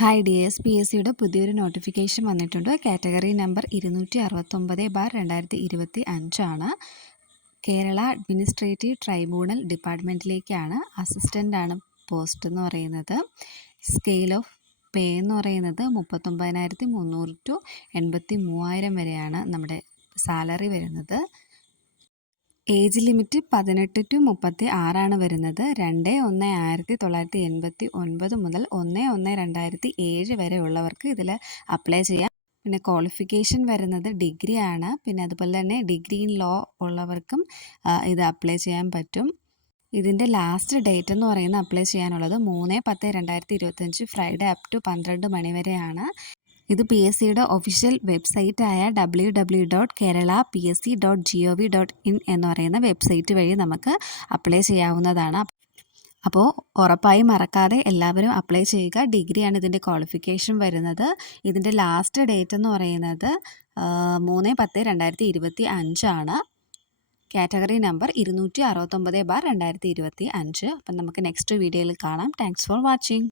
Hi dears, P S സിയുടെ പുതിയൊരു notification വന്നിട്ടുണ്ട്. കാറ്റഗറി നമ്പർ 269/2025 ആണ്. കേരള അഡ്മിനിസ്ട്രേറ്റീവ് ട്രൈബ്യൂണൽ ഡിപ്പാർട്ട്മെൻറ്റിലേക്കാണ്. അസിസ്റ്റൻ്റാണ് പോസ്റ്റ് എന്ന് പറയുന്നത്. സ്കെയിൽ ഓഫ് പേ എന്ന് പറയുന്നത് 39,300 ടു 83,000 വരെയാണ് നമ്മുടെ സാലറി വരുന്നത്. ഏജ് ലിമിറ്റ് 18 ടു 36 വരുന്നത്. 2/1/1989 മുതൽ 1/1/2007 വരെ ഉള്ളവർക്ക് ഇതിൽ അപ്ലൈ ചെയ്യാം. പിന്നെ ക്വാളിഫിക്കേഷൻ വരുന്നത് ഡിഗ്രി ആണ്. പിന്നെ അതുപോലെ തന്നെ ഡിഗ്രി ഇൻ ലോ ഉള്ളവർക്കും ഇത് അപ്ലൈ ചെയ്യാൻ പറ്റും. ഇതിൻ്റെ ലാസ്റ്റ് ഡേറ്റ് എന്ന് പറയുന്നത് അപ്ലൈ ചെയ്യാനുള്ളത് 3/10/2025 ഫ്രൈഡേ അപ് ടു 12 മണി വരെയാണ്. ഇത് പി എസ് സിയുടെ ഒഫീഷ്യൽ വെബ്സൈറ്റായ www.kerala.psc.gov.in എന്ന് പറയുന്ന വെബ്സൈറ്റ് വഴി നമുക്ക് അപ്ലൈ ചെയ്യാവുന്നതാണ്. അപ്പോൾ ഉറപ്പായും മറക്കാതെ എല്ലാവരും അപ്ലൈ ചെയ്യുക. ഡിഗ്രിയാണ് ഇതിൻ്റെ ക്വാളിഫിക്കേഷൻ വരുന്നത്. ഇതിൻ്റെ ലാസ്റ്റ് ഡേറ്റ് എന്ന് പറയുന്നത് 3/10/2025 ആണ്. Category number 269/2025. അപ്പം നമുക്ക് നെക്സ്റ്റ് വീഡിയോയിൽ കാണാം. Thanks for watching.